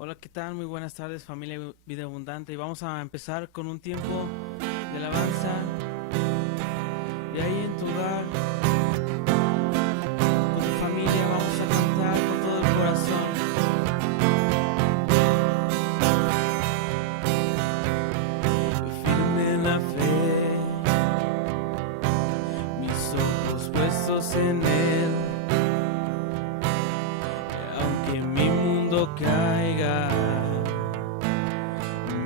Hola, ¿qué tal? Muy buenas tardes, familia Vida Abundante. Y vamos a empezar con un tiempo de alabanza. Y ahí en tu hogar, con tu familia, vamos a cantar con todo el corazón. Firme en la fe, mis ojos puestos en Él. Aunque mi mundo caiga,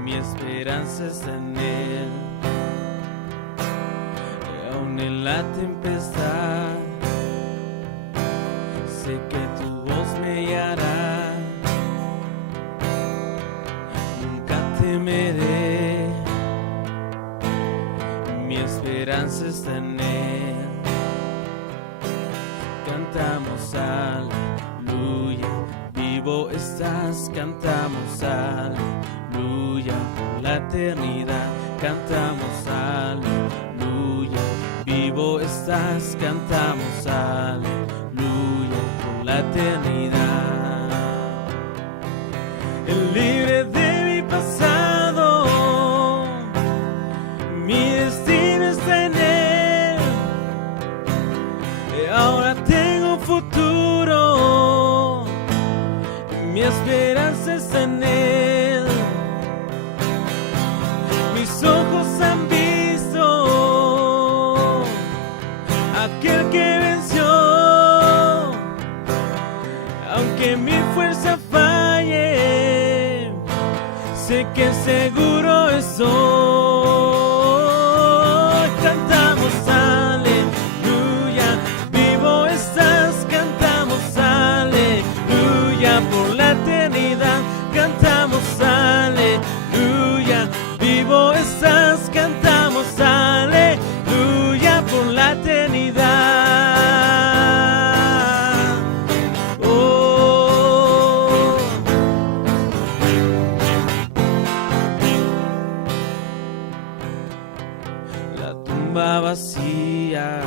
mi esperanza está en Él. Aún en la tempestad, sé que tu voz me guiará. Nunca temeré, mi esperanza está en Él. Cantamos aleluya, vivo estás, cantamos aleluya, por la eternidad, cantamos aleluya, vivo estás, cantamos aleluya, por la eternidad. El libre de mi pasado, mi destino está en Él, ahora tengo futuro, mi esperanza está en Él. Mis ojos han visto aquel que venció. Aunque mi fuerza falle, sé que seguro estoy. Cantamos aleluya, vivo estás, cantamos aleluya, por la eternidad, cantamos aleluya, vivo estás, cantamos aleluya, por la eternidad. Oh, la tumba vacía,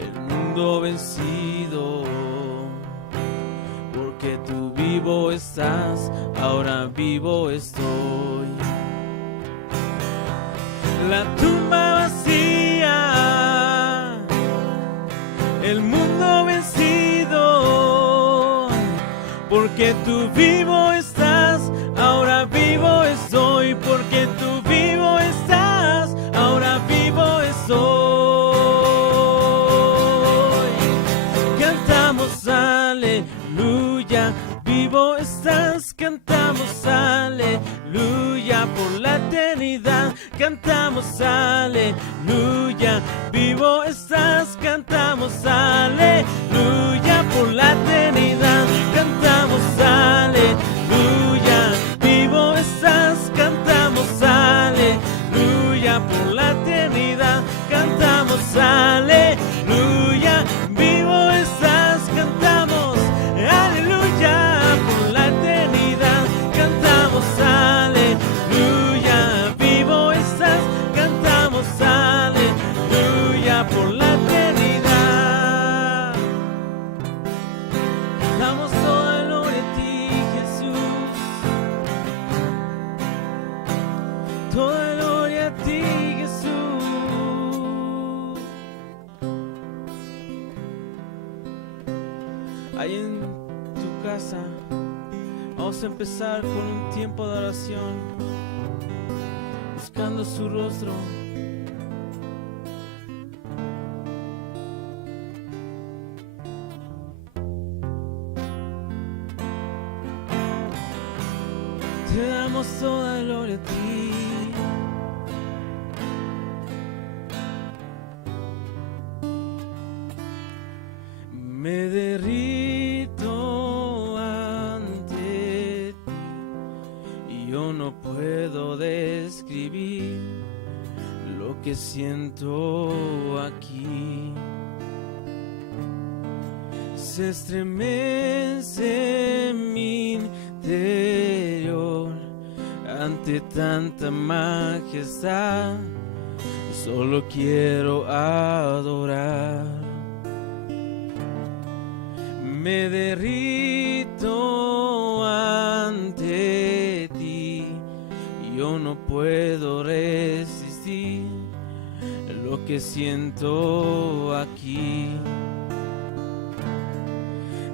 el mundo vencido, porque tú vivo estás, ahora vivo estoy. La tumba vacía, el mundo vencido, porque tú vivo estás, ahora vivo estoy, porque tú vivo estás, ahora vivo estoy. Cantamos aleluya, vivo estás, cantamos aleluya, por la eternidad, cantamos aleluya, vivo estás, cantamos aleluya, por la eternidad, cantamos aleluya, vivo estás, cantamos aleluya, por la eternidad, cantamos aleluya, vivo estás, cantamos aleluya, por la eternidad, cantamos aleluya, vivo estás, cantamos aleluya, por la eternidad. Damos toda gloria a ti, Jesús, toda gloria a ti, Jesús. Ahí en tu casa vamos a empezar con un tiempo de oración, buscando su rostro. Te damos toda gloria a ti. Me derrito ante ti y yo no puedo describir lo que siento aquí. Se estremece mi interior ante tanta majestad. Solo quiero adorar. Me derrito grito ante ti, yo no puedo resistir lo que siento aquí.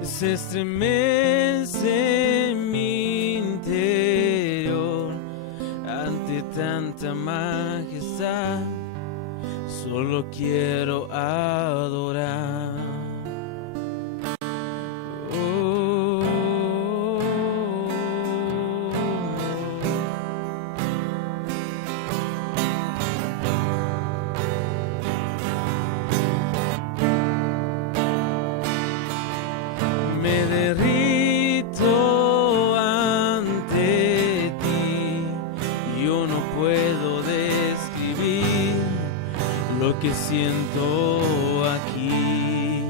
Se estremece mi interior ante tanta majestad. Solo quiero adorar. Me derrito ante ti, yo no puedo describir lo que siento aquí.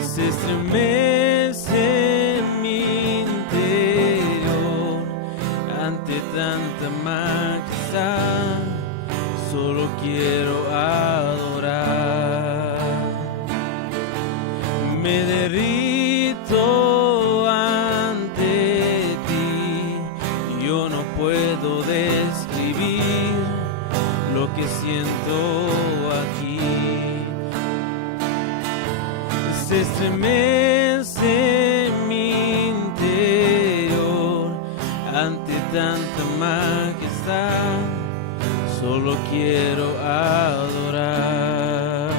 Se estremece mi interior ante tanta majestad. Solo quiero adorar. Me derrito ante ti, yo no puedo describir lo que siento aquí. Se estremece mi interior ante tanta majestad. Solo quiero adorar.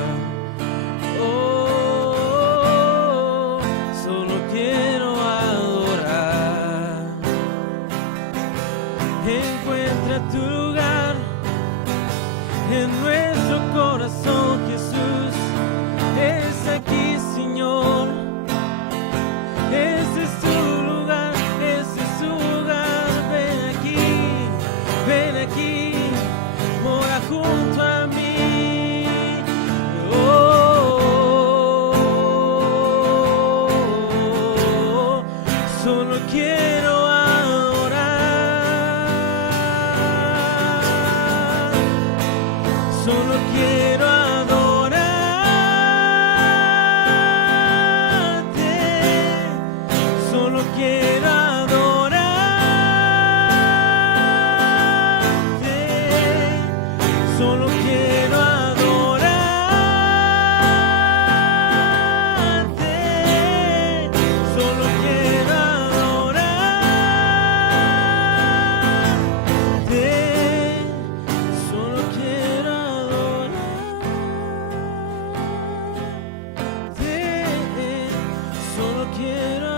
Oh, solo quiero adorar. Encuentra tu lugar en nuestro corazón, Jesús. Es aquí, Señor. Este es tu lugar, este es tu lugar. Ven aquí, mora junto a mí. Oh, solo quiero adorar. Solo quiero adorarte. Solo quiero adorarte. Solo quiero adorarte. Solo quiero adorarte. Solo quiero adorarte. Solo quiero adorarte.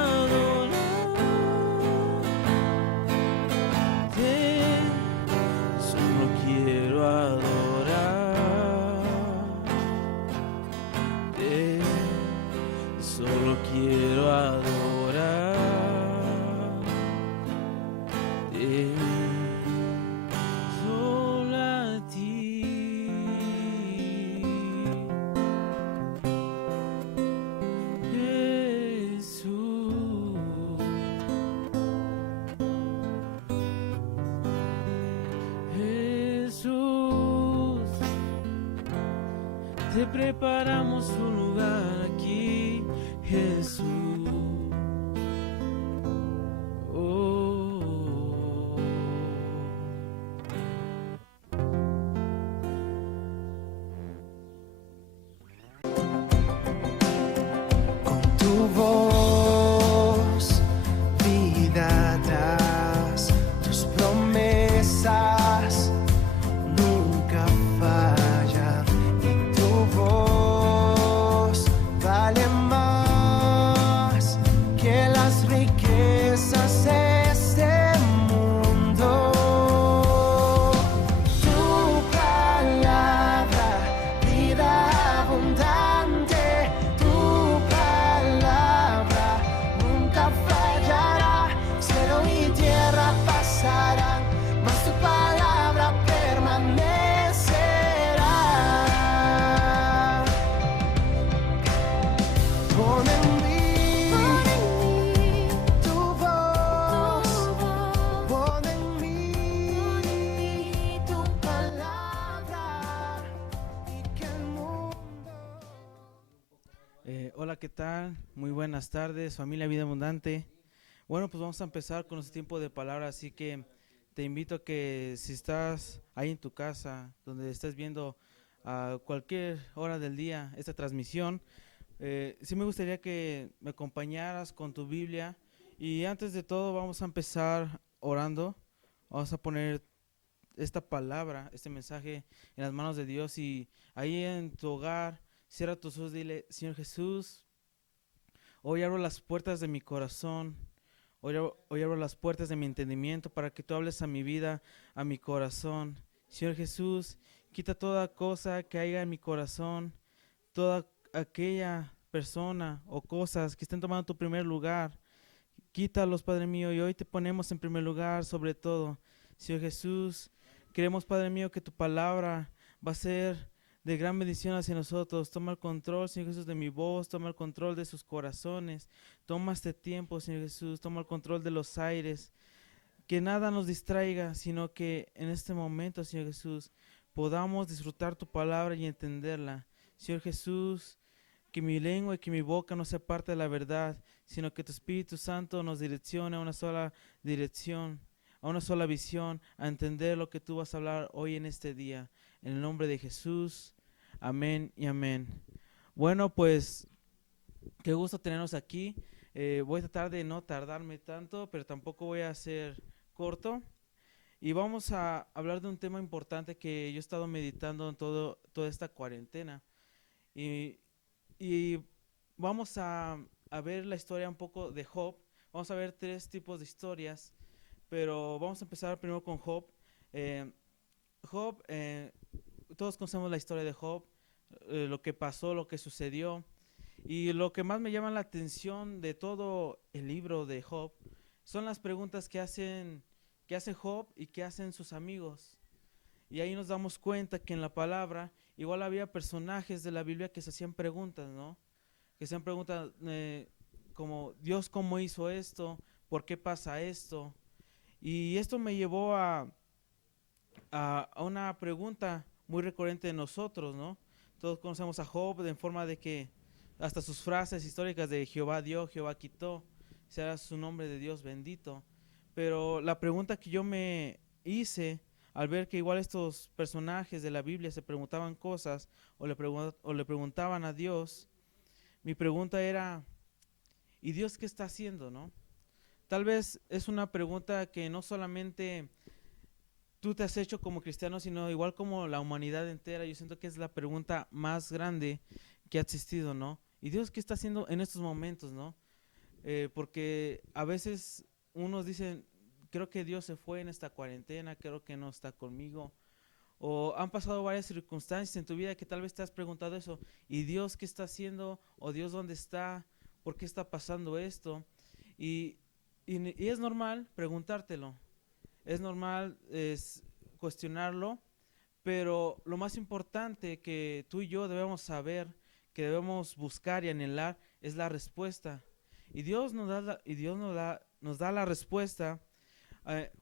Solo quiero adorarte. Solo quiero adorarte. Solo a ti. Jesús. Jesús, te preparamos un lugar aquí, Jesús. Oh. Con tu voz, vida das, tus promesas nunca fallan, y tu voz vale más ¿qué tal? Muy buenas tardes, familia Vida Abundante. Bueno, pues vamos a empezar con nuestro tiempo de palabra, así que te invito a que si estás ahí en tu casa, donde estés viendo a cualquier hora del día esta transmisión, sí me gustaría que me acompañaras con tu Biblia y antes de todo vamos a empezar orando. Vamos a poner esta palabra, este mensaje en las manos de Dios y ahí en tu hogar, cierra tus ojos, dile, Señor Jesús, hoy abro las puertas de mi corazón, hoy abro las puertas de mi entendimiento para que tú hables a mi vida, a mi corazón. Señor Jesús, quita toda cosa que haya en mi corazón, toda aquella persona o cosas que estén tomando tu primer lugar. Quítalos, Padre mío, y hoy te ponemos en primer lugar sobre todo. Señor Jesús, queremos, Padre mío, que tu palabra va a ser de gran bendición hacia nosotros. Toma el control, Señor Jesús, de mi voz, toma el control de sus corazones. Toma este tiempo, Señor Jesús, toma el control de los aires. Que nada nos distraiga, sino que en este momento, Señor Jesús, podamos disfrutar tu palabra y entenderla. Señor Jesús, que mi lengua y que mi boca no sea parte de la verdad, sino que tu Espíritu Santo nos direccione a una sola dirección, a una sola visión, a entender lo que tú vas a hablar hoy en este día. En el nombre de Jesús, amén y amén. Bueno, pues qué gusto tenernos aquí. Voy a tratar de no tardarme tanto, pero tampoco voy a ser corto. Y vamos a hablar de un tema importante que yo he estado meditando en toda esta cuarentena. Y, y vamos a ver la historia un poco de Job. Vamos a ver 3 tipos de historias, pero vamos a empezar primero con Job. Eh, Job, todos conocemos la historia de Job, lo que pasó, lo que sucedió. Y lo que más me llama la atención de todo el libro de Job son las preguntas que hace Job y que hacen sus amigos. Y ahí nos damos cuenta que en la palabra igual había personajes de la Biblia que se hacían preguntas, ¿no? Que se hacían preguntas como, Dios, ¿cómo hizo esto? ¿Por qué pasa esto? Y esto me llevó a una pregunta muy recurrente de nosotros, ¿no? Todos conocemos a Job en forma de que hasta sus frases históricas de Jehová dio, Jehová quitó, sea su nombre de Dios bendito. Pero la pregunta que yo me hice al ver que igual estos personajes de la Biblia se preguntaban cosas o le preguntaban a Dios, mi pregunta era, ¿y Dios qué está haciendo, no? Tal vez es una pregunta que no solamente tú te has hecho como cristiano, sino igual como la humanidad entera. Yo siento que es la pregunta más grande que ha existido, ¿no? ¿Y Dios qué está haciendo en estos momentos, no? Porque a veces unos dicen, creo que Dios se fue en esta cuarentena, creo que no está conmigo. O han pasado varias circunstancias en tu vida que tal vez te has preguntado eso. ¿Y Dios qué está haciendo? ¿O Dios dónde está? ¿Por qué está pasando esto? Y, y es normal preguntártelo. Es normal cuestionarlo. Pero lo más importante que tú y yo debemos saber, que debemos buscar y anhelar, es la respuesta. Y Dios nos da la respuesta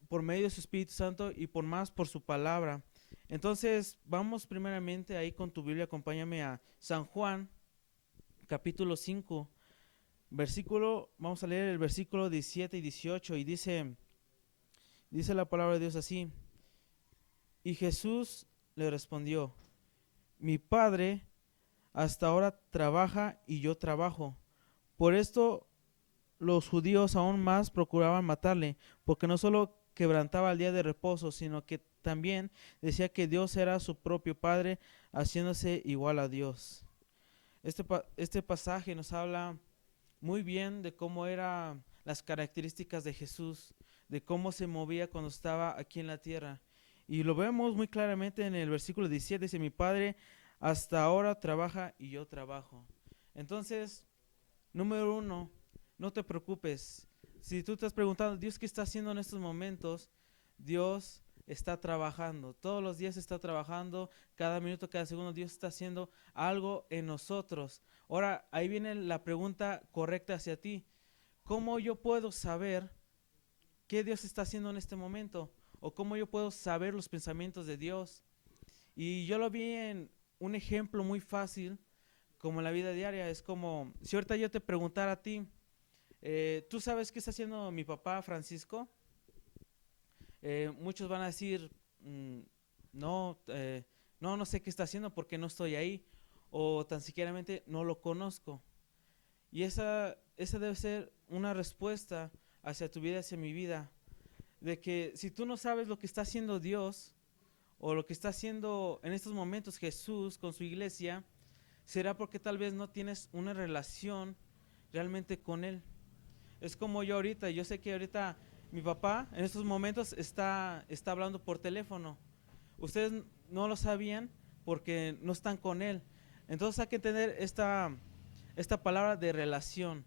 por medio de su Espíritu Santo y por su palabra. Entonces, vamos primeramente ahí con tu Biblia, acompáñame a San Juan, capítulo 5, vamos a leer el versículo 17 y 18, y dice la palabra de Dios así: y Jesús le respondió, mi Padre hasta ahora trabaja y yo trabajo. Por esto los judíos aún más procuraban matarle, porque no solo quebrantaba el día de reposo, sino que también decía que Dios era su propio Padre, haciéndose igual a Dios. Este pasaje nos habla muy bien de cómo eran las características de Jesús, de cómo se movía cuando estaba aquí en la tierra. Y lo vemos muy claramente en el versículo 17, dice, mi Padre hasta ahora trabaja y yo trabajo. Entonces, número 1, no te preocupes. Si tú te has preguntado, Dios, ¿qué está haciendo en estos momentos? Dios está trabajando. Todos los días está trabajando. Cada minuto, cada segundo, Dios está haciendo algo en nosotros. Ahora, ahí viene la pregunta correcta hacia ti. ¿Cómo yo puedo saber qué Dios está haciendo en este momento? ¿O cómo yo puedo saber los pensamientos de Dios? Y yo lo vi en un ejemplo muy fácil como en la vida diaria. Es como, si ahorita yo te preguntara a ti, ¿tú sabes qué está haciendo mi papá Francisco? Muchos van a decir, no, no sé qué está haciendo porque no estoy ahí, o tan siquiera no lo conozco. Y esa debe ser una respuesta hacia tu vida, hacia mi vida, de que si tú no sabes lo que está haciendo Dios, o lo que está haciendo en estos momentos Jesús con su iglesia, será porque tal vez no tienes una relación realmente con Él. Es como yo ahorita, yo sé que ahorita mi papá en estos momentos está hablando por teléfono. Ustedes no lo sabían porque no están con Él. Entonces hay que tener esta palabra de relación.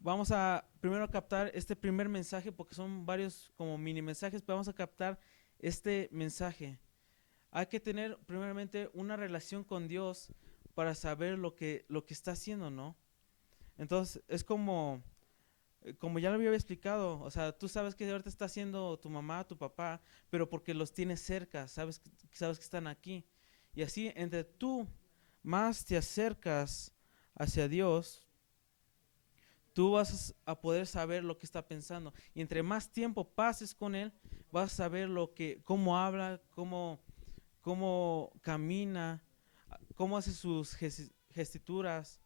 Vamos a primero captar este primer mensaje porque son varios como mini mensajes, pero vamos a captar este mensaje. Hay que tener primeramente una relación con Dios para saber lo que está haciendo, ¿no? Entonces es como ya lo había explicado, o sea, tú sabes que ahorita está haciendo tu mamá, tu papá, pero porque los tienes cerca, sabes que están aquí. Y así, entre tú más te acercas hacia Dios, tú vas a poder saber lo que está pensando. Y entre más tiempo pases con Él, vas a saber cómo habla, cómo camina, cómo hace sus gesturas.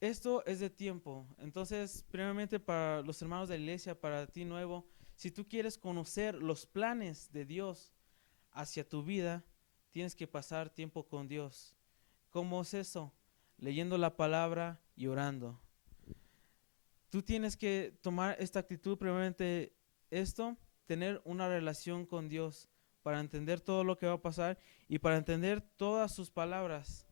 Esto es de tiempo. Entonces, primeramente para los hermanos de la iglesia, para ti nuevo, si tú quieres conocer los planes de Dios hacia tu vida, tienes que pasar tiempo con Dios. ¿Cómo es eso? Leyendo la palabra y orando. Tú tienes que tomar esta actitud, primeramente tener una relación con Dios para entender todo lo que va a pasar y para entender todas sus palabras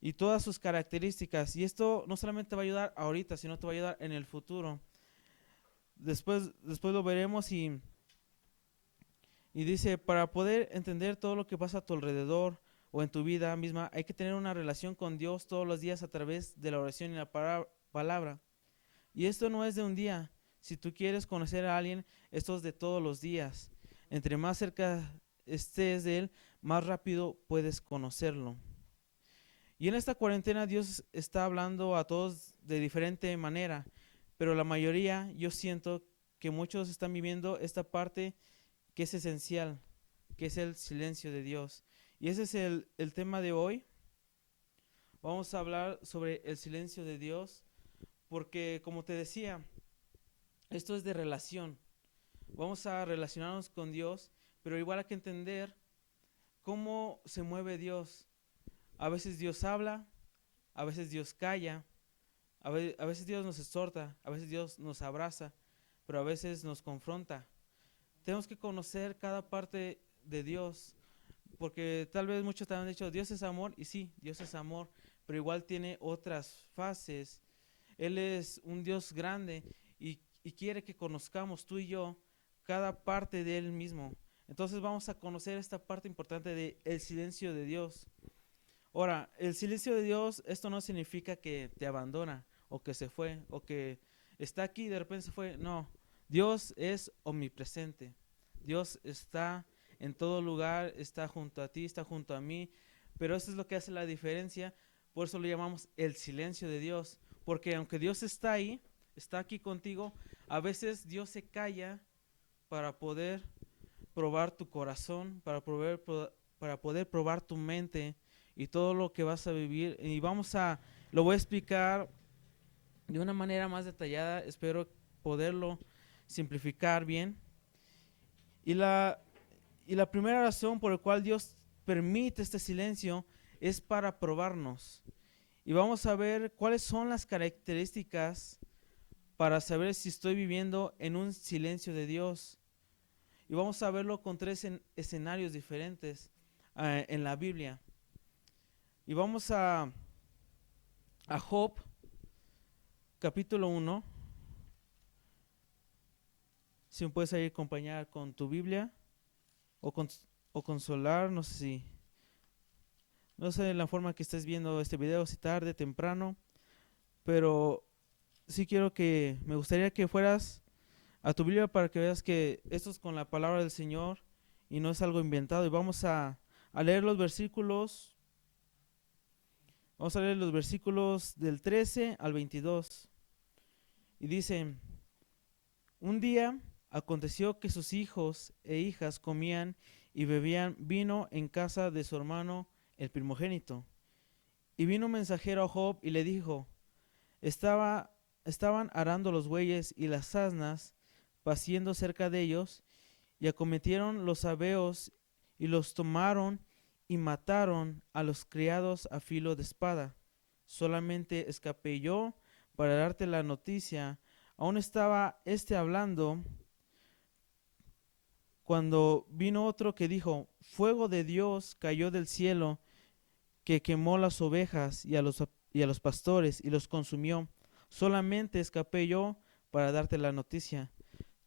y todas sus características. Y esto no solamente va a ayudar ahorita, sino te va a ayudar en el futuro. Después lo veremos y dice, para poder entender todo lo que pasa a tu alrededor o en tu vida misma, hay que tener una relación con Dios todos los días a través de la oración y la palabra. Y esto no es de un día. Si tú quieres conocer a alguien, esto es de todos los días. Entre más cerca estés de Él, más rápido puedes conocerlo. Y en esta cuarentena Dios está hablando a todos de diferente manera, pero la mayoría, yo siento que muchos están viviendo esta parte que es esencial, que es el silencio de Dios. Y ese es el tema de hoy. Vamos a hablar sobre el silencio de Dios, porque como te decía, esto es de relación. Vamos a relacionarnos con Dios, pero igual hay que entender cómo se mueve Dios. A veces Dios habla, a veces Dios calla, a veces Dios nos exhorta, a veces Dios nos abraza, pero a veces nos confronta. Tenemos que conocer cada parte de Dios, porque tal vez muchos te han dicho, Dios es amor, y sí, Dios es amor, pero igual tiene otras fases. Él es un Dios grande y quiere que conozcamos tú y yo cada parte de Él mismo. Entonces vamos a conocer esta parte importante del silencio de Dios. Ahora, el silencio de Dios, esto no significa que te abandona, o que se fue, o que está aquí y de repente se fue. No, Dios es omnipresente. Dios está en todo lugar, está junto a ti, está junto a mí. Pero eso es lo que hace la diferencia. Por eso lo llamamos el silencio de Dios. Porque aunque Dios está ahí, está aquí contigo, a veces Dios se calla para poder probar tu corazón, para poder probar tu mente y todo lo que vas a vivir. Y lo voy a explicar de una manera más detallada, espero poderlo simplificar bien. Y la primera razón por la cual Dios permite este silencio es para probarnos. Y vamos a ver cuáles son las características para saber si estoy viviendo en un silencio de Dios. Y vamos a verlo con 3 escenarios diferentes en la Biblia. Y vamos a Job, capítulo 1. Si me puedes ahí acompañar con tu Biblia o consolar, no sé la forma que estés viendo este video, si tarde, temprano, pero sí me gustaría que fueras a tu Biblia para que veas que esto es con la palabra del Señor y no es algo inventado. Y vamos a leer los versículos Vamos a leer los versículos del 13 al 22. Y dice, un día aconteció que sus hijos e hijas comían y bebían vino en casa de su hermano el primogénito. Y vino un mensajero a Job y le dijo, estaban arando los bueyes y las asnas, paciendo cerca de ellos, y acometieron los sabeos y los tomaron y mataron a los criados a filo de espada. Solamente escapé yo para darte la noticia. Aún estaba hablando cuando vino otro que dijo, fuego de Dios cayó del cielo, que quemó las ovejas y a los pastores y los consumió. Solamente escapé yo para darte la noticia.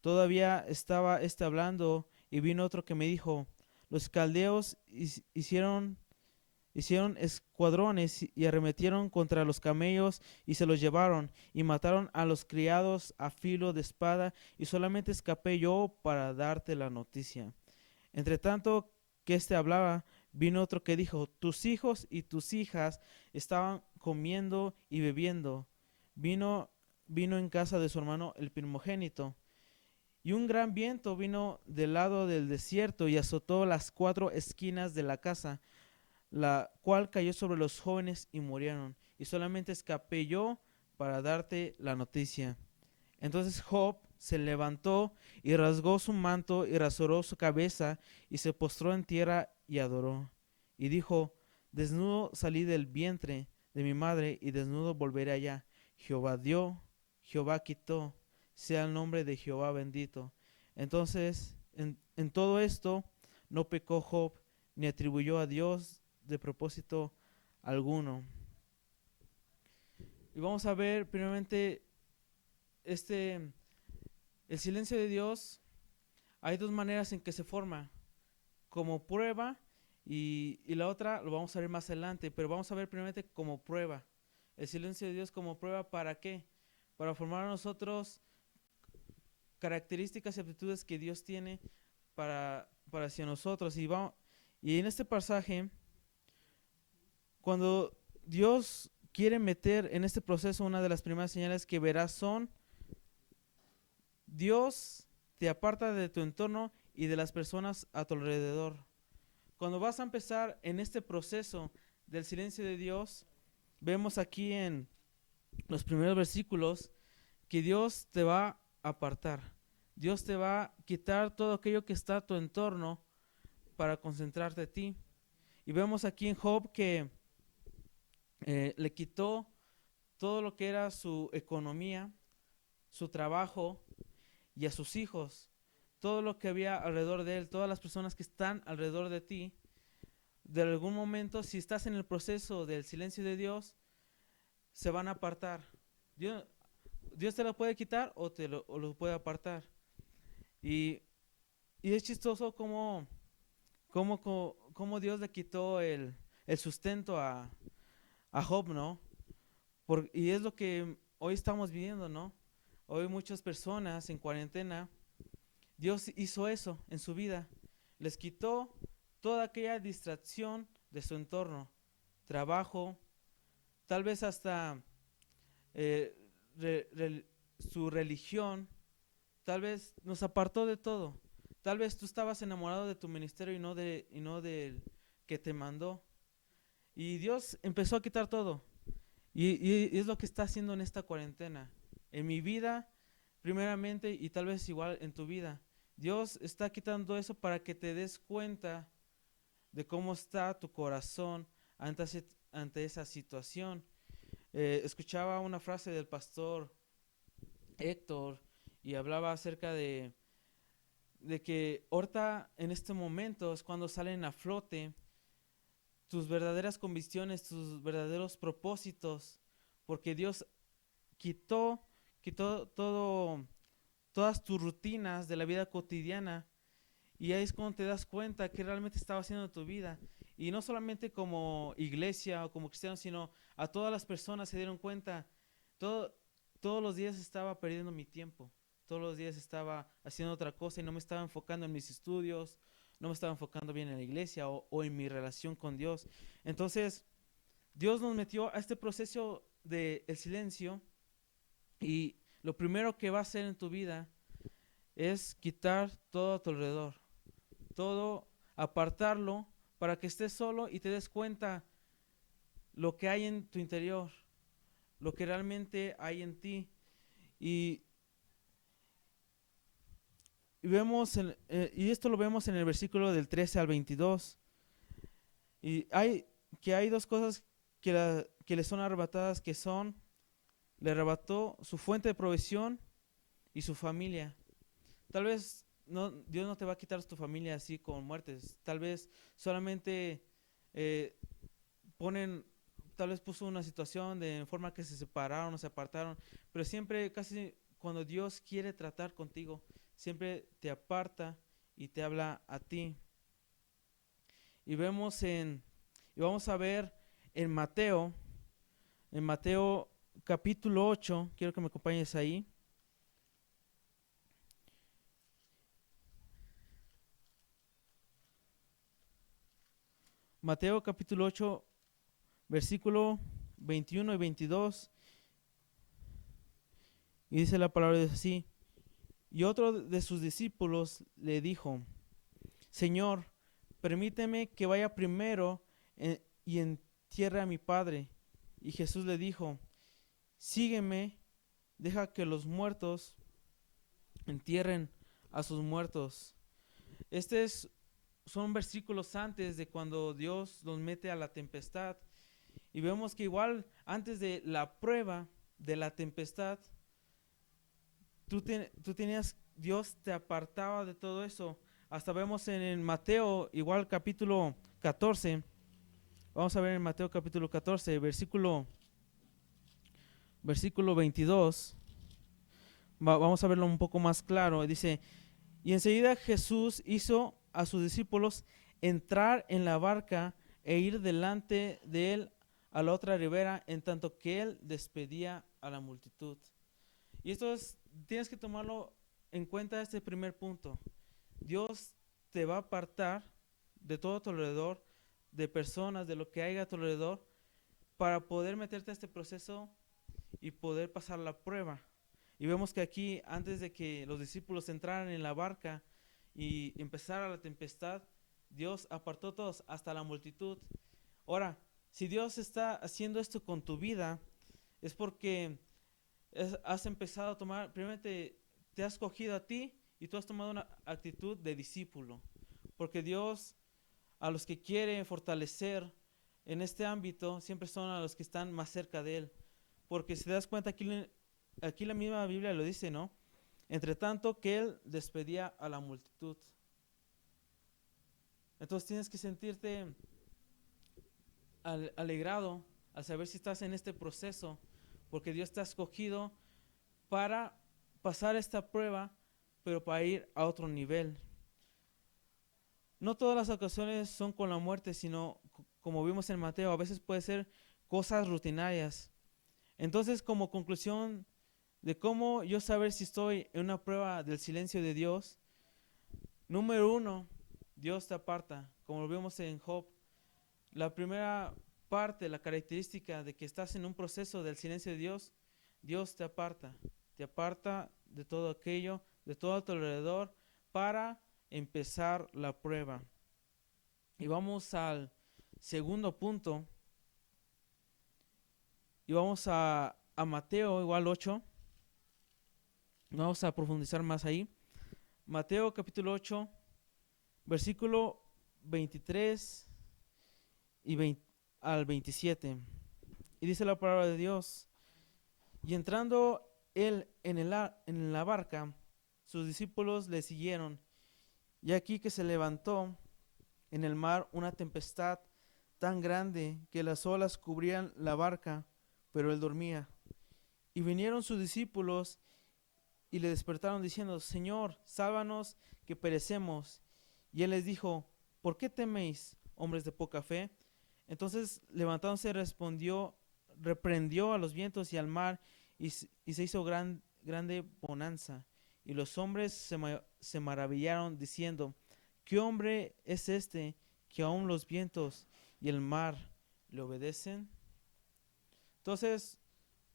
Todavía estaba hablando y vino otro que me dijo, los caldeos hicieron escuadrones y arremetieron contra los camellos y se los llevaron y mataron a los criados a filo de espada y solamente escapé yo para darte la noticia. Entre tanto que hablaba, vino otro que dijo, tus hijos y tus hijas estaban comiendo y bebiendo. Vino en casa de su hermano el primogénito. Y un gran viento vino del lado del desierto y azotó las 4 esquinas de la casa, la cual cayó sobre los jóvenes y murieron. Y solamente escapé yo para darte la noticia. Entonces Job se levantó y rasgó su manto y rasuró su cabeza y se postró en tierra y adoró. Y dijo, desnudo salí del vientre de mi madre y desnudo volveré allá. Jehová dio, Jehová quitó, sea el nombre de Jehová bendito. Entonces, en todo esto no pecó Job ni atribuyó a Dios de propósito alguno. Y vamos a ver primeramente el silencio de Dios. Hay dos maneras en que se forma, como prueba y la otra lo vamos a ver más adelante, pero vamos a ver primeramente como prueba. El silencio de Dios como prueba, ¿para qué? Para formar a nosotros características y aptitudes que Dios tiene para hacia nosotros. Y en este pasaje, cuando Dios quiere meter en este proceso, una de las primeras señales que verás son, Dios te aparta de tu entorno y de las personas a tu alrededor. Cuando vas a empezar en este proceso del silencio de Dios, vemos aquí en los primeros versículos que Dios te va a apartar. Dios te va a quitar todo aquello que está a tu entorno para concentrarte en ti. Y vemos aquí en Job que le quitó todo lo que era su economía, su trabajo y a sus hijos, todo lo que había alrededor de él, todas las personas que están alrededor de ti. De algún momento, si estás en el proceso del silencio de Dios, se van a apartar. Dios te lo puede quitar o lo puede apartar. Y es chistoso cómo Dios le quitó el sustento a Job, ¿no? Y es lo que hoy estamos viviendo, ¿no? Hoy muchas personas en cuarentena, Dios hizo eso en su vida. Les quitó toda aquella distracción de su entorno, trabajo, tal vez hasta su religión, tal vez nos apartó de todo. Tal vez tú estabas enamorado de tu ministerio y no del que te mandó. Y Dios empezó a quitar todo. Y es lo que está haciendo en esta cuarentena. En mi vida, primeramente, y tal vez igual en tu vida. Dios está quitando eso para que te des cuenta de cómo está tu corazón ante esa situación. Escuchaba una frase del pastor Héctor y hablaba acerca de que ahorita en este momento es cuando salen a flote tus verdaderas convicciones, tus verdaderos propósitos, porque Dios quitó todas tus rutinas de la vida cotidiana, y ahí es cuando te das cuenta que realmente estaba haciendo tu vida. Y no solamente como iglesia o como cristiano, sino a todas las personas se dieron cuenta. Todos los días estaba perdiendo mi tiempo. Todos los días estaba haciendo otra cosa y no me estaba enfocando en mis estudios, no me estaba enfocando bien en la iglesia o en mi relación con Dios. Entonces, Dios nos metió a este proceso del silencio y lo primero que va a hacer en tu vida es quitar todo a tu alrededor, todo, apartarlo para que estés solo y te des cuenta lo que hay en tu interior, lo que realmente hay en ti. Y, y esto lo vemos en el versículo del 13 al 22. Y hay dos cosas que le son arrebatadas, que son, le arrebató su fuente de provisión y su familia. Tal vez Dios no te va a quitar tu familia así con muertes. Tal vez solamente eh, ponen, tal vez puso una situación de forma que se separaron o se apartaron. Pero siempre, casi cuando Dios quiere tratar contigo, siempre te aparta y te habla a ti. Y vamos a ver en Mateo capítulo 8, quiero que me acompañes ahí. Mateo capítulo 8, versículo 21 y 22. Y dice la palabra así: y otro de sus discípulos le dijo: Señor, permíteme que vaya primero y entierre a mi padre. Y Jesús le dijo: sígueme, deja que los muertos entierren a sus muertos. Son versículos antes de cuando Dios los mete a la tempestad. Y vemos que igual antes de la prueba de la tempestad, tú tenías, Dios te apartaba de todo eso. Hasta vemos en el Mateo, igual capítulo 14. Vamos a ver en Mateo capítulo 14, versículo 22. Vamos a verlo un poco más claro. Dice: y enseguida Jesús hizo a sus discípulos entrar en la barca e ir delante de él a la otra ribera, en tanto que él despedía a la multitud. Y tienes que tomarlo en cuenta, este primer punto. Dios te va a apartar de todo a tu alrededor, de personas, de lo que haya a tu alrededor, para poder meterte a este proceso y poder pasar la prueba. Y vemos que aquí, antes de que los discípulos entraran en la barca y empezara la tempestad, Dios apartó a todos, hasta la multitud. Ahora, si Dios está haciendo esto con tu vida, es porque has empezado a tomar, primeramente te has cogido a ti y tú has tomado una actitud de discípulo. Porque Dios, a los que quiere fortalecer en este ámbito, siempre son a los que están más cerca de Él. Porque si te das cuenta, aquí la misma Biblia lo dice, ¿no? Entre tanto que Él despedía a la multitud. Entonces tienes que sentirte alegrado al saber si estás en este proceso, porque Dios te ha escogido para pasar esta prueba, pero para ir a otro nivel. No todas las ocasiones son con la muerte, sino como vimos en Mateo, a veces puede ser cosas rutinarias. Entonces, como conclusión de cómo yo saber si estoy en una prueba del silencio de Dios, número 1, Dios te aparta. Como lo vimos en Job, la primera parte, la característica de que estás en un proceso del silencio de Dios, Dios te aparta de todo aquello, de todo a tu alrededor, para empezar la prueba. Y vamos al segundo punto, y vamos a Mateo igual 8. Vamos a profundizar más ahí. Mateo capítulo 8, versículo 23 y al 27. Y dice la palabra de Dios: y entrando él en la barca, sus discípulos le siguieron. Y aquí que se levantó en el mar una tempestad tan grande que las olas cubrían la barca, pero él dormía. Y vinieron sus discípulos y le despertaron diciendo: Señor, sálvanos, que perecemos. Y él les dijo: ¿por qué teméis, hombres de poca fe? Entonces levantándose reprendió a los vientos y al mar, y se hizo grande bonanza. Y los hombres se maravillaron diciendo: ¿qué hombre es este que aún los vientos y el mar le obedecen? Entonces,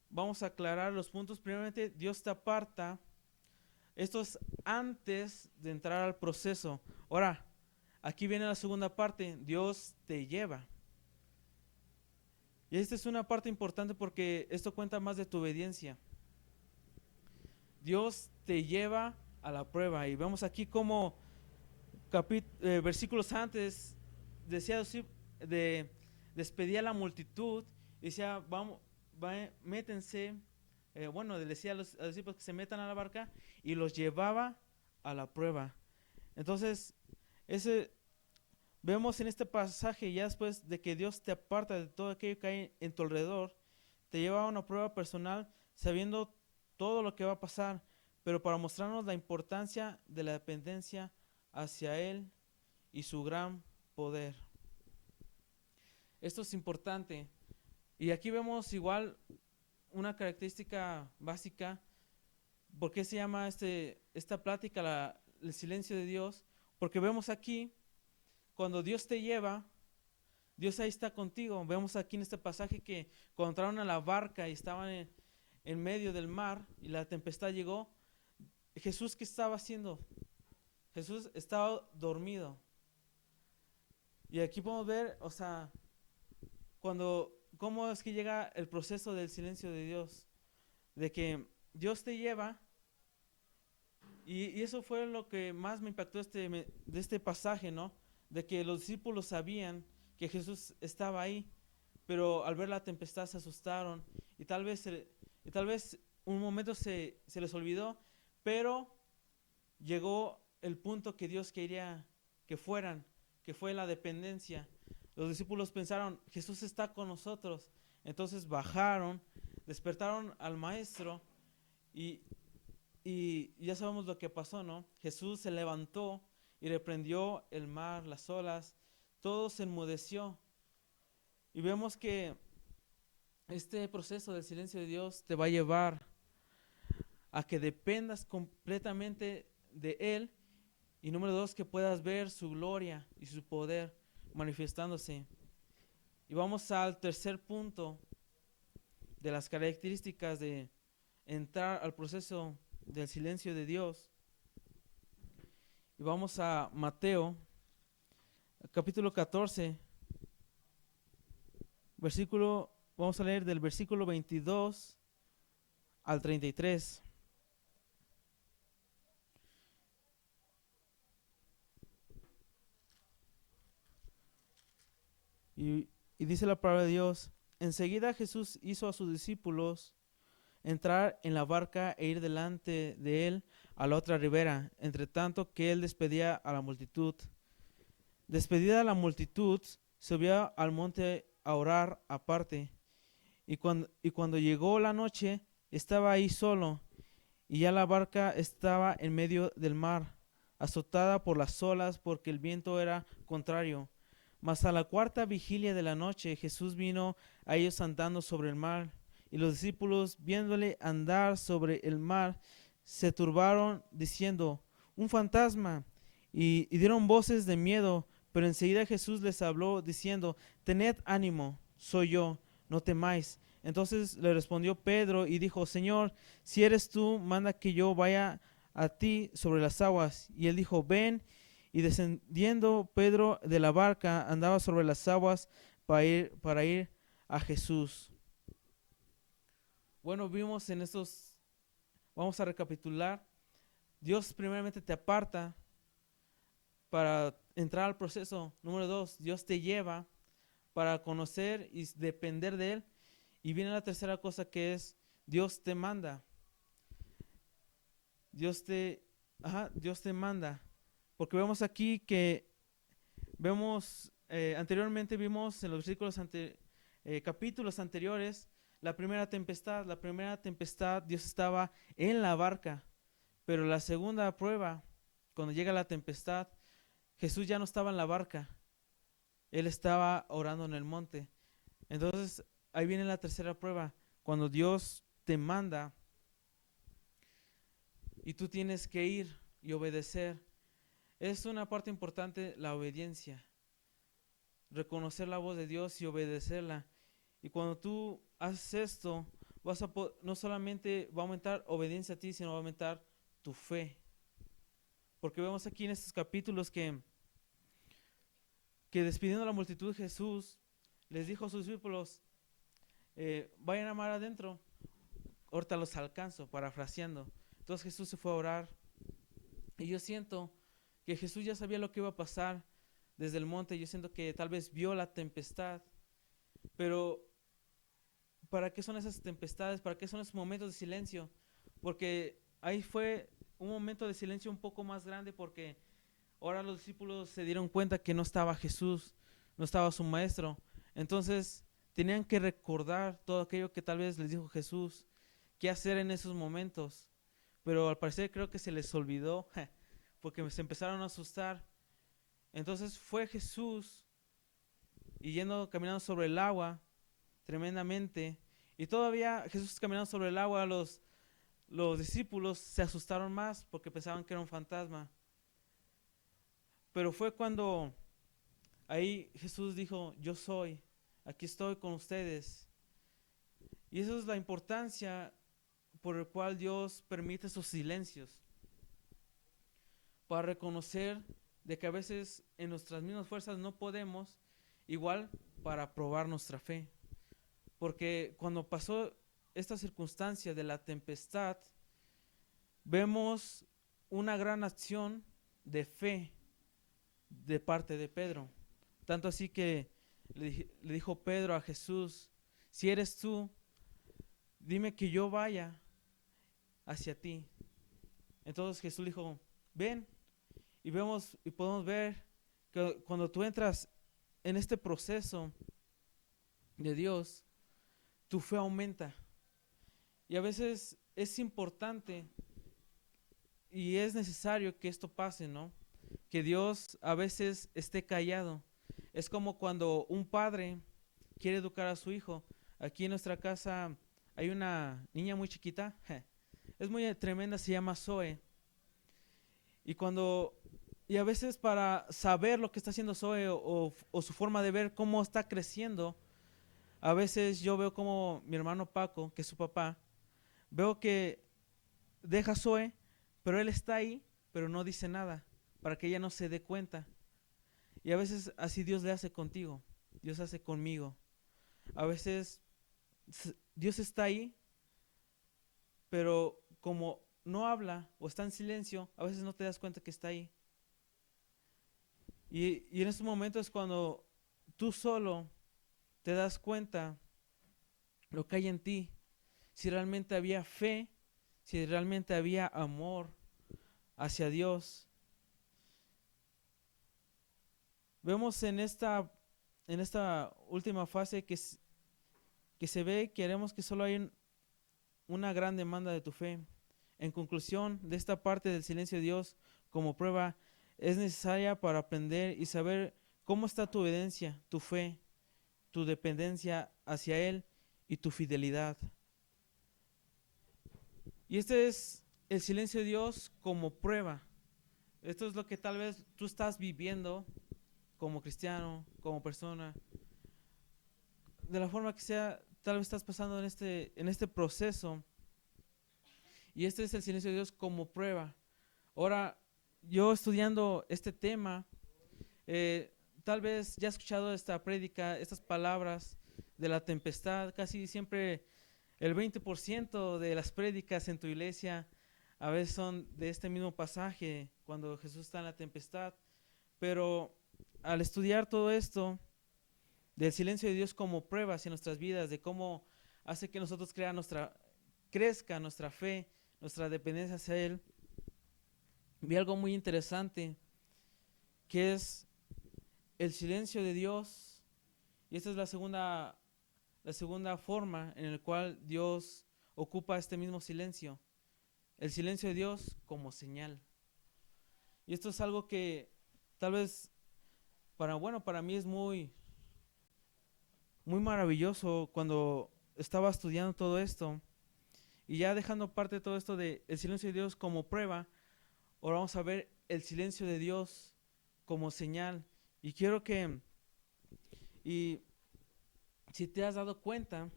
vamos a aclarar los puntos. Primeramente, Dios te aparta. Esto es antes de entrar al proceso. Ahora, aquí viene la segunda parte. Dios te lleva. Y esta es una parte importante porque esto cuenta más de tu obediencia. Dios te lleva a la prueba. Y vemos aquí como versículos antes decía de despedía a la multitud y decía, vamos, métense, bueno, decía a los discípulos que se metan a la barca y los llevaba a la prueba. Entonces, vemos en este pasaje, ya después de que Dios te aparta de todo aquello que hay en tu alrededor, te lleva a una prueba personal sabiendo todo lo que va a pasar, pero para mostrarnos la importancia de la dependencia hacia Él y su gran poder. Esto es importante. Y aquí vemos igual una característica básica. ¿Por qué se llama esta plática el silencio de Dios? Porque vemos aquí, cuando Dios te lleva, Dios ahí está contigo. Vemos aquí en este pasaje que cuando entraron a la barca y estaban en medio del mar y la tempestad llegó, Jesús, ¿qué estaba haciendo? Jesús estaba dormido. Y aquí podemos ver, o sea, cómo es que llega el proceso del silencio de Dios. De que Dios te lleva, y eso fue lo que más me impactó de este pasaje, ¿no? De que los discípulos sabían que Jesús estaba ahí, pero al ver la tempestad se asustaron, y tal vez un momento se les olvidó, pero llegó el punto que Dios quería que fueran, que fue la dependencia. Los discípulos pensaron, Jesús está con nosotros. Entonces bajaron, despertaron al maestro y ya sabemos lo que pasó, ¿no? Jesús se levantó y reprendió el mar, las olas, todo se enmudeció. Y vemos que este proceso del silencio de Dios te va a llevar a que dependas completamente de Él. Y número 2, que puedas ver su gloria y su poder manifestándose. Y vamos al tercer punto de las características de entrar al proceso del silencio de Dios. Y vamos a Mateo, capítulo 14, vamos a leer del versículo 22 al 33. Y dice la palabra de Dios, enseguida Jesús hizo a sus discípulos entrar en la barca e ir delante de él a la otra ribera, entre tanto que él despedía a la multitud. Despedida la multitud, subió al monte a orar aparte. Y cuando llegó la noche, estaba ahí solo, y ya la barca estaba en medio del mar, azotada por las olas, porque el viento era contrario. Mas a la cuarta vigilia de la noche, Jesús vino a ellos andando sobre el mar, y los discípulos, viéndole andar sobre el mar, se turbaron, diciendo, un fantasma, y dieron voces de miedo. Pero enseguida Jesús les habló, diciendo, tened ánimo, soy yo, no temáis. Entonces le respondió Pedro y dijo, Señor, si eres tú, manda que yo vaya a ti sobre las aguas. Y él dijo, ven. Y descendiendo Pedro de la barca, andaba sobre las aguas para ir a Jesús. Bueno, vimos en estos, vamos a recapitular. Dios primeramente te aparta para entrar al proceso. Número 2, Dios te lleva para conocer y depender de Él. Y viene la tercera cosa, que es Dios te manda. Dios te manda. Porque vemos aquí que anteriormente vimos en los versículos capítulos anteriores la primera tempestad. La primera tempestad Dios estaba en la barca, pero la segunda prueba, cuando llega la tempestad, Jesús ya no estaba en la barca, Él estaba orando en el monte. Entonces ahí viene la tercera prueba, cuando Dios te manda y tú tienes que ir y obedecer. Es una parte importante la obediencia, reconocer la voz de Dios y obedecerla. Y cuando tú haces esto, no solamente va a aumentar obediencia a ti, sino va a aumentar tu fe. Porque vemos aquí en estos capítulos que despidiendo a la multitud, Jesús les dijo a sus discípulos, vayan a mar adentro, ahorita los alcanzo, parafraseando. Entonces Jesús se fue a orar. Y yo siento que Jesús ya sabía lo que iba a pasar desde el monte. Yo siento que tal vez vio la tempestad. Pero, ¿para qué son esas tempestades? ¿Para qué son esos momentos de silencio? Porque ahí fue un momento de silencio un poco más grande porque ahora los discípulos se dieron cuenta que no estaba Jesús, no estaba su maestro. Entonces tenían que recordar todo aquello que tal vez les dijo Jesús, qué hacer en esos momentos. Pero al parecer creo que se les olvidó porque se empezaron a asustar. Entonces fue Jesús y caminando sobre el agua tremendamente. Y todavía Jesús caminando sobre el agua, los discípulos se asustaron más porque pensaban que era un fantasma. Pero fue cuando ahí Jesús dijo, yo soy, aquí estoy con ustedes. Y esa es la importancia por la cual Dios permite esos silencios. Para reconocer de que a veces en nuestras mismas fuerzas no podemos, igual para probar nuestra fe. Porque cuando pasó esta circunstancia de la tempestad, vemos una gran acción de fe de parte de Pedro. Tanto así que le dijo Pedro a Jesús, si eres tú, dime que yo vaya hacia ti. Entonces Jesús dijo, ven. Y podemos ver que cuando tú entras en este proceso de Dios, tu fe aumenta. Y a veces es importante y es necesario que esto pase, ¿no? Que Dios a veces esté callado. Es como cuando un padre quiere educar a su hijo. Aquí en nuestra casa hay una niña muy chiquita, es muy tremenda, se llama Zoe. Y a veces para saber lo que está haciendo Zoe o su forma de ver cómo está creciendo, a veces yo veo como mi hermano Paco, que es su papá, veo que deja a Zoe, pero él está ahí, pero no dice nada, para que ella no se dé cuenta. Y a veces así Dios le hace contigo, Dios hace conmigo. A veces Dios está ahí, pero como no habla o está en silencio, a veces no te das cuenta que está ahí. Y en estos momentos cuando tú solo te das cuenta lo que hay en ti, si realmente había fe, si realmente había amor hacia Dios. Vemos en esta última fase que se ve que haremos que solo hay una gran demanda de tu fe. En conclusión de esta parte del silencio de Dios como prueba, es necesaria para aprender y saber cómo está tu obediencia, tu fe, tu dependencia hacia Él y tu fidelidad. Y este es el silencio de Dios como prueba. Esto es lo que tal vez tú estás viviendo como cristiano, como persona. De la forma que sea, tal vez estás pasando en este proceso. Y este es el silencio de Dios como prueba. Ahora, yo estudiando este tema, tal vez ya has escuchado esta prédica, estas palabras de la tempestad. Casi siempre el 20% de las prédicas en tu iglesia a veces son de este mismo pasaje, cuando Jesús está en la tempestad. Pero al estudiar todo esto, del silencio de Dios como prueba hacia nuestras vidas, de cómo hace que nosotros crezca nuestra fe, nuestra dependencia hacia Él, vi algo muy interesante, que es el silencio de Dios. Y esta es la segunda forma en la cual Dios ocupa este mismo silencio. El silencio de Dios como señal. Y esto es algo que tal vez para mí es muy maravilloso cuando estaba estudiando todo esto. Y ya dejando parte de todo esto de el silencio de Dios como prueba, ahora vamos a ver el silencio de Dios como señal. Y quiero que si te has dado cuenta,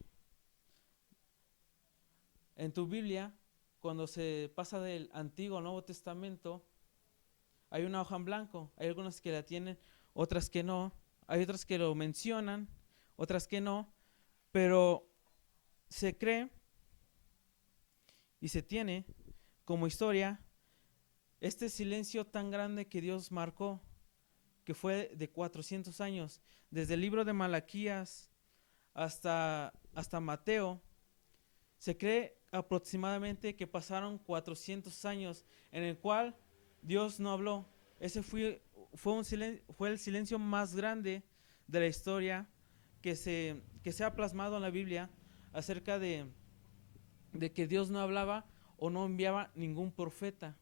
en tu Biblia, cuando se pasa del Antiguo al Nuevo Testamento, hay una hoja en blanco. Hay algunas que la tienen, otras que no. Hay otras que lo mencionan, otras que no. Pero se cree y se tiene como historia este silencio tan grande que Dios marcó, que fue de 400 años, desde el libro de Malaquías hasta Mateo. Se cree aproximadamente que pasaron 400 años en el cual Dios no habló. Ese fue el silencio más grande de la historia que se ha plasmado en la Biblia acerca de que Dios no hablaba o no enviaba ningún profeta.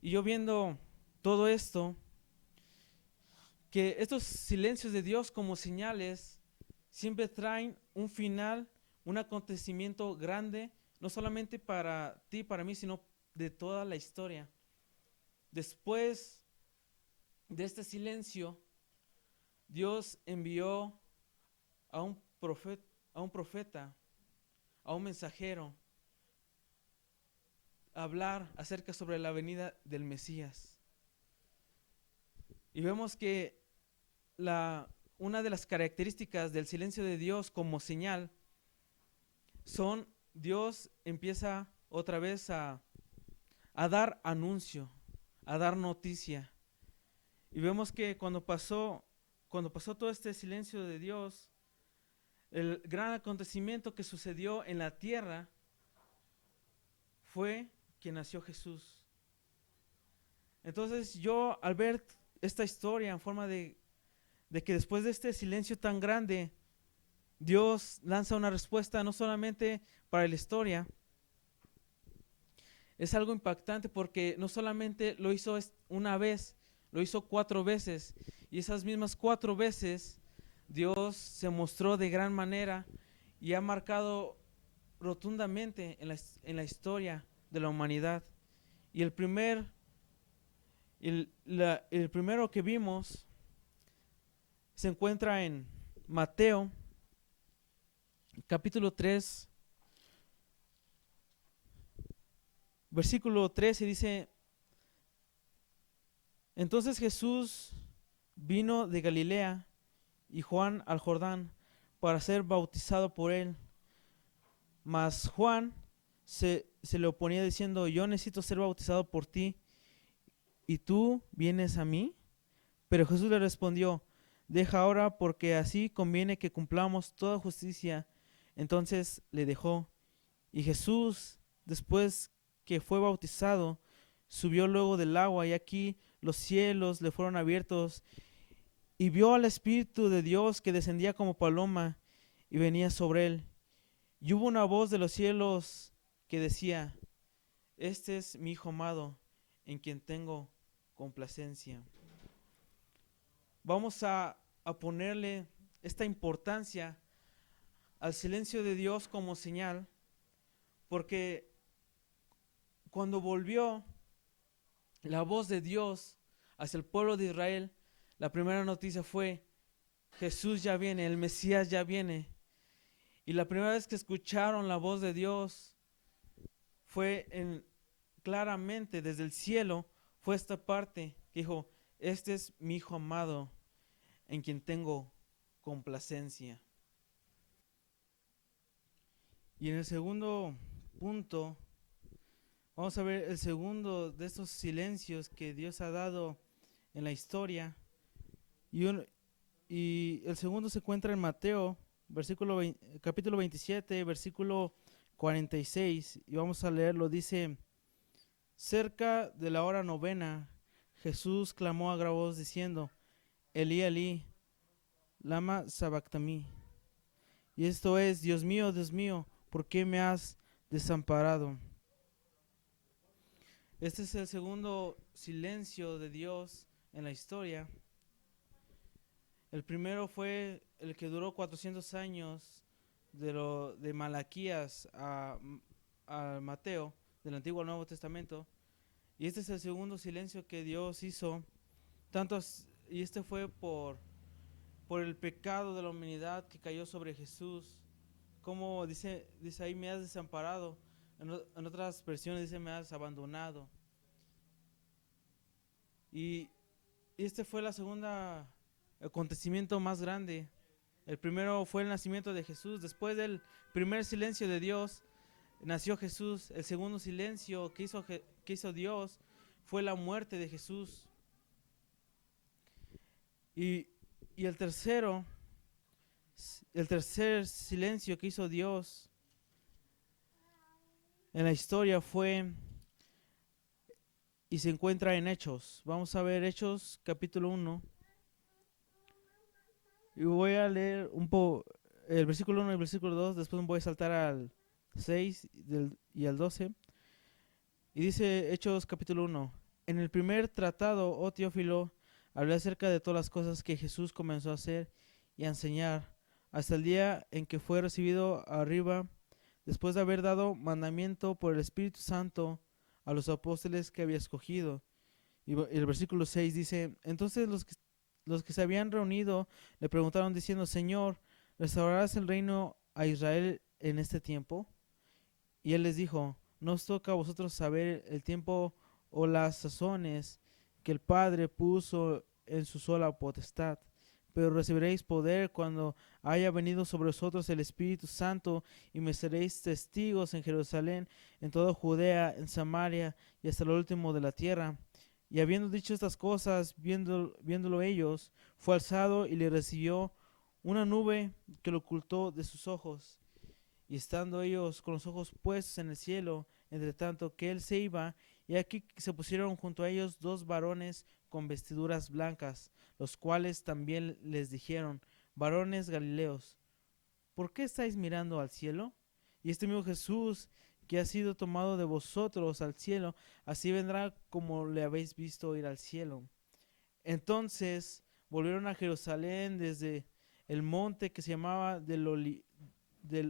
Y yo viendo todo esto, que estos silencios de Dios como señales siempre traen un final, un acontecimiento grande, no solamente para ti, para mí, sino de toda la historia. Después de este silencio, Dios envió a un profeta, a un mensajero, a hablar acerca sobre la venida del Mesías. Y vemos que una de las características del silencio de Dios como señal son Dios empieza otra vez a dar anuncio, a dar noticia. Y vemos que cuando pasó todo este silencio de Dios, el gran acontecimiento que sucedió en la tierra fue que nació Jesús. Entonces yo al ver esta historia en forma de que después de este silencio tan grande, Dios lanza una respuesta no solamente para la historia, es algo impactante porque no solamente lo hizo una vez, lo hizo 4 veces. Y esas mismas 4 veces Dios se mostró de gran manera y ha marcado rotundamente en la historia de la humanidad. Y el primero que vimos se encuentra en Mateo, capítulo 3, versículo 13, dice: entonces Jesús vino de Galilea y Juan al Jordán para ser bautizado por él. Mas Juan se le oponía diciendo: yo necesito ser bautizado por ti, ¿y tú vienes a mí? Pero Jesús le respondió: deja ahora, porque así conviene que cumplamos toda justicia. Entonces le dejó. Y Jesús, después que fue bautizado, subió luego del agua, y aquí los cielos le fueron abiertos, y vio al Espíritu de Dios que descendía como paloma y venía sobre él. Y hubo una voz de los cielos que decía: este es mi Hijo amado, en quien tengo complacencia. Vamos a ponerle esta importancia al silencio de Dios como señal, porque cuando volvió la voz de Dios hacia el pueblo de Israel, la primera noticia fue: Jesús ya viene, el Mesías ya viene. Y la primera vez que escucharon la voz de Dios fue claramente desde el cielo, fue esta parte que dijo: este es mi Hijo amado, en quien tengo complacencia. Y en el segundo punto, vamos a ver el segundo de estos silencios que Dios ha dado en la historia. Y el segundo se encuentra en Mateo, capítulo 27, versículo 46. Y vamos a leerlo. Dice: cerca de la hora novena, Jesús clamó a gran voz diciendo: Elí, Elí, lama sabactani. Y esto es: Dios mío, ¿por qué me has desamparado? Este es el segundo silencio de Dios en la historia. El primero fue el que duró 400 años, de Malaquías a Mateo, del Antiguo al Nuevo Testamento. Y este es el segundo silencio que Dios hizo. Y este fue por el pecado de la humanidad que cayó sobre Jesús. Como dice ahí, me has desamparado. En otras versiones dice, me has abandonado. Y este fue la segunda acontecimiento más grande. El primero fue el nacimiento de Jesús. Después del primer silencio de Dios, nació Jesús. El segundo silencio que hizo Dios fue la muerte de Jesús. Y el tercer silencio que hizo Dios en la historia fue y se encuentra en Hechos. Vamos a ver Hechos capítulo 1. Y voy a leer el versículo 1 y el versículo 2. Después voy a saltar al 6 y al 12. Y dice Hechos capítulo 1. En el primer tratado, oh Teófilo, hablé acerca de todas las cosas que Jesús comenzó a hacer y a enseñar, hasta el día en que fue recibido arriba, después de haber dado mandamiento por el Espíritu Santo a los apóstoles que había escogido. Y el versículo 6 dice, entonces los que se habían reunido le preguntaron diciendo, Señor, ¿restaurarás el reino a Israel en este tiempo? Y él les dijo, no os toca a vosotros saber el tiempo o las sazones que el Padre puso en su sola potestad, pero recibiréis poder cuando haya venido sobre vosotros el Espíritu Santo, y me seréis testigos en Jerusalén, en toda Judea, en Samaria y hasta lo último de la tierra. Y habiendo dicho estas cosas, viéndolo ellos, fue alzado y le recibió una nube que lo ocultó de sus ojos. Y estando ellos con los ojos puestos en el cielo, entre tanto que él se iba, y aquí se pusieron junto a ellos dos varones con vestiduras blancas, los cuales también les dijeron, varones Galileos, ¿por qué estáis mirando al cielo? Y este mismo Jesús, que ha sido tomado de vosotros al cielo, así vendrá como le habéis visto ir al cielo. Entonces volvieron a Jerusalén desde el monte que se llamaba del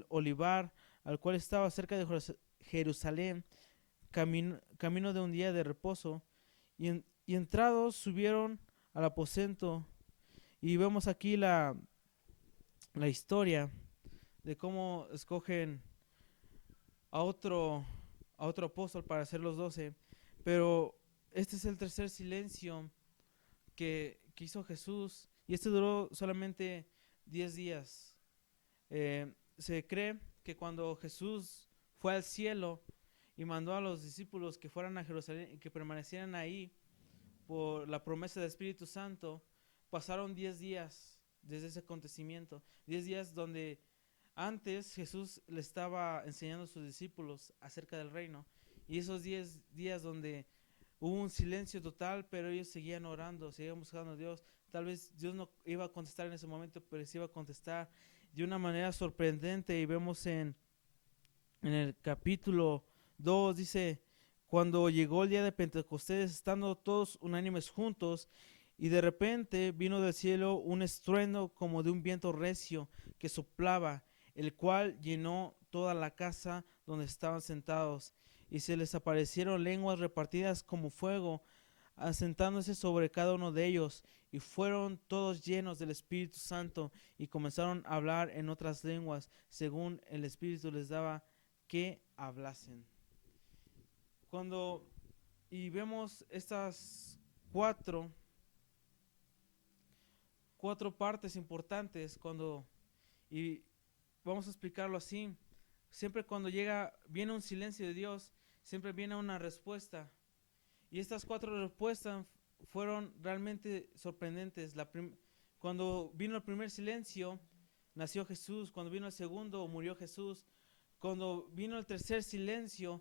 Olivar, al cual estaba cerca de Jerusalén, camino de un día de reposo, y entrados subieron al aposento. Y vemos aquí la historia de cómo escogen a otro apóstol para ser los 12. Pero este es el tercer silencio que hizo Jesús, y este duró solamente 10 días. Se cree que cuando Jesús fue al cielo y mandó a los discípulos que fueran a Jerusalén y que permanecieran ahí por la promesa del Espíritu Santo, pasaron 10 días desde ese acontecimiento, 10 días donde antes Jesús le estaba enseñando a sus discípulos acerca del reino, y esos 10 días donde hubo un silencio total, pero ellos seguían orando, seguían buscando a Dios. Tal vez Dios no iba a contestar en ese momento, pero sí iba a contestar de una manera sorprendente. Y vemos en el capítulo 2, dice, cuando llegó el día de Pentecostés, estando todos unánimes juntos, y de repente vino del cielo un estruendo como de un viento recio que soplaba, el cual llenó toda la casa donde estaban sentados, y se les aparecieron lenguas repartidas como fuego, asentándose sobre cada uno de ellos, y fueron todos llenos del Espíritu Santo, y comenzaron a hablar en otras lenguas, según el Espíritu les daba que hablasen. Y vemos estas cuatro partes importantes, y vamos a explicarlo así. Siempre cuando viene un silencio de Dios, siempre viene una respuesta. Y estas 4 respuestas fueron realmente sorprendentes. Cuando vino el primer silencio, nació Jesús. Cuando vino el segundo, murió Jesús. Cuando vino el tercer silencio,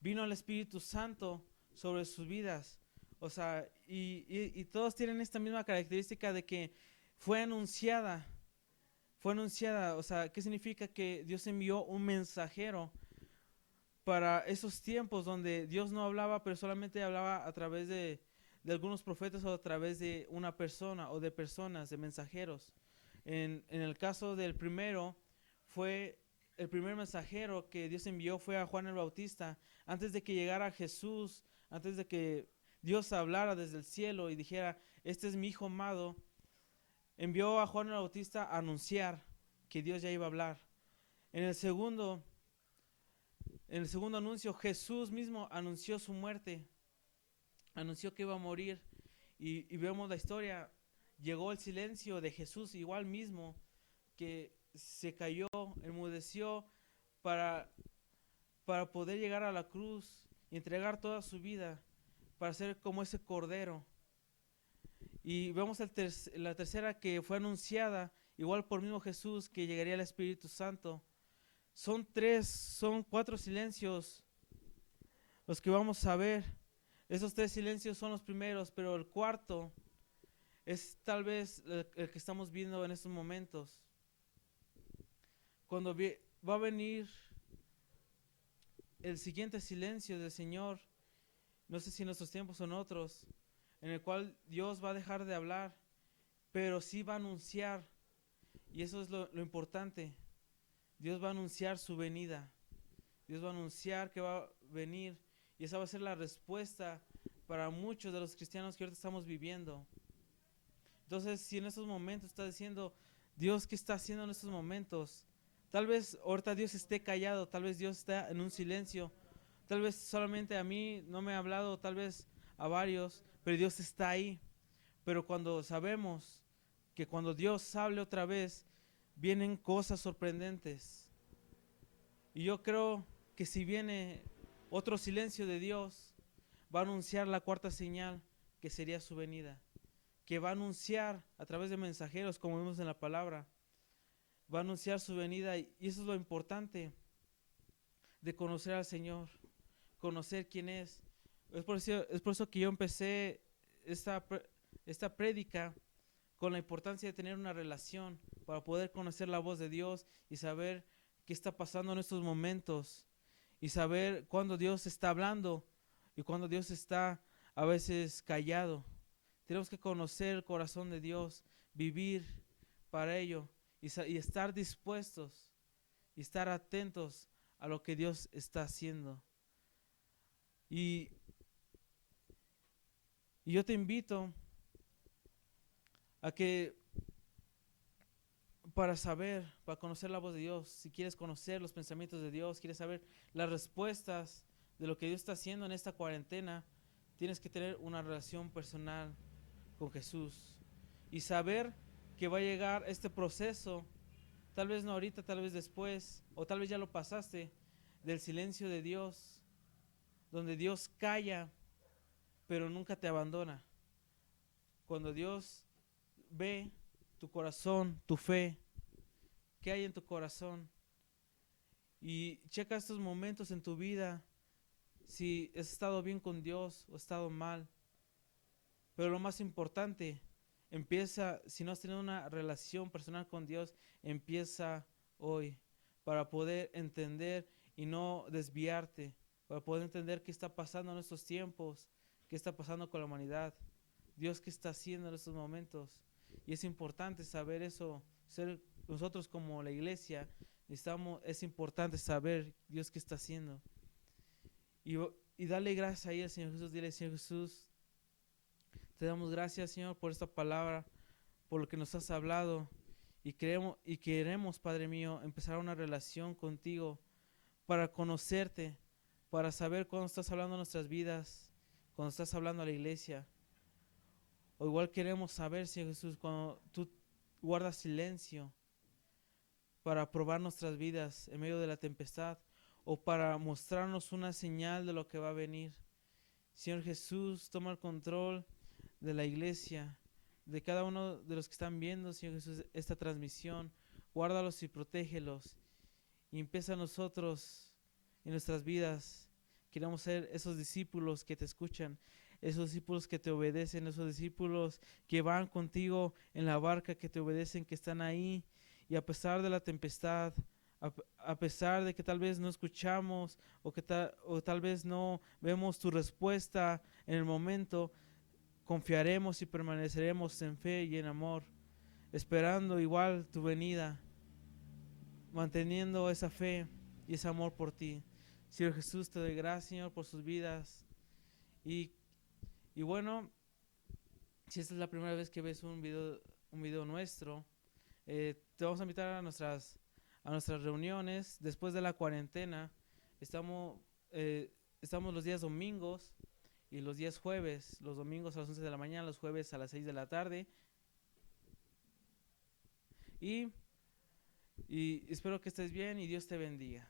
vino el Espíritu Santo sobre sus vidas. O sea, y todos tienen esta misma característica de que fue anunciada. O sea, ¿qué significa? Que Dios envió un mensajero para esos tiempos donde Dios no hablaba, pero solamente hablaba a través de algunos profetas, o a través de una persona o de personas, de mensajeros. En el caso del primero, el primer mensajero que Dios envió fue a Juan el Bautista. Antes de que llegara Jesús, antes de que Dios hablara desde el cielo y dijera, este es mi hijo amado, envió a Juan el Bautista a anunciar que Dios ya iba a hablar. En el segundo anuncio, Jesús mismo anunció su muerte, anunció que iba a morir. Y vemos la historia, llegó el silencio de Jesús igual mismo, que se cayó, enmudeció para, para poder llegar a la cruz y entregar toda su vida para ser como ese cordero. Y vemos la tercera que fue anunciada, igual por mismo Jesús, que llegaría el Espíritu Santo. Son 4 silencios los que vamos a ver. Esos 3 silencios son los primeros, pero el cuarto es tal vez el que estamos viendo en estos momentos. Cuando va a venir el siguiente silencio del Señor, no sé si en nuestros tiempos o en otros, en el cual Dios va a dejar de hablar, pero sí va a anunciar, y eso es lo importante. Dios va a anunciar su venida, Dios va a anunciar que va a venir, y esa va a ser la respuesta para muchos de los cristianos que ahorita estamos viviendo. Entonces, si en estos momentos está diciendo, Dios, ¿qué está haciendo en estos momentos? Tal vez ahorita Dios esté callado, tal vez Dios está en un silencio, tal vez solamente a mí no me ha hablado, tal vez a varios, pero Dios está ahí. Pero cuando sabemos que cuando Dios hable otra vez, vienen cosas sorprendentes. Y yo creo que si viene otro silencio de Dios, va a anunciar la cuarta señal, que sería su venida. Que va a anunciar a través de mensajeros, como vemos en la palabra. Va a anunciar su venida, y eso es lo importante de conocer al Señor, conocer quién es. Es por eso que yo empecé esta prédica con la importancia de tener una relación para poder conocer la voz de Dios y saber qué está pasando en estos momentos y saber cuándo Dios está hablando y cuándo Dios está a veces callado. Tenemos que conocer el corazón de Dios, vivir para ello y estar dispuestos y estar atentos a lo que Dios está haciendo. Y yo te invito a que para conocer la voz de Dios, si quieres conocer los pensamientos de Dios, quieres saber las respuestas de lo que Dios está haciendo en esta cuarentena, tienes que tener una relación personal con Jesús y saber que va a llegar este proceso, tal vez no ahorita, tal vez después, o tal vez ya lo pasaste, del silencio de Dios, donde Dios calla, pero nunca te abandona. Cuando Dios ve tu corazón, tu fe, qué hay en tu corazón, y checa estos momentos en tu vida, si has estado bien con Dios o has estado mal. Pero lo más importante, si no has tenido una relación personal con Dios, empieza hoy para poder entender y no desviarte, para poder entender qué está pasando en estos tiempos, qué está pasando con la humanidad, Dios qué está haciendo en estos momentos. Y es importante saber eso, nosotros como la iglesia, es importante saber Dios qué está haciendo. Y dale gracias ahí al Señor Jesús, dile, Señor Jesús, te damos gracias, Señor, por esta palabra, por lo que nos has hablado. Y queremos, Padre mío, empezar una relación contigo para conocerte, para saber cuándo estás hablando a nuestras vidas, cuando estás hablando a la iglesia. O igual queremos saber, Señor Jesús, cuando tú guardas silencio para probar nuestras vidas en medio de la tempestad o para mostrarnos una señal de lo que va a venir. Señor Jesús, toma el control de la iglesia, de cada uno de los que están viendo, Señor Jesús, esta transmisión. Guárdalos y protégelos. Y empieza a nosotros en nuestras vidas. Queremos ser esos discípulos que te escuchan, esos discípulos que te obedecen, esos discípulos que van contigo en la barca, que te obedecen, que están ahí. Y a pesar de la tempestad, a pesar de que tal vez no escuchamos o tal vez no vemos tu respuesta en el momento, confiaremos y permaneceremos en fe y en amor, esperando igual tu venida, manteniendo esa fe y ese amor por ti. Señor Jesús, te doy gracias, Señor, por sus vidas. Y bueno, si esta es la primera vez que ves un video un video nuestro. Te vamos a invitar a nuestras reuniones después de la cuarentena. Estamos, estamos los días domingos y los días jueves. Los domingos a las 11 de la mañana, los jueves a las 6 de la tarde. Y espero que estés bien y Dios te bendiga.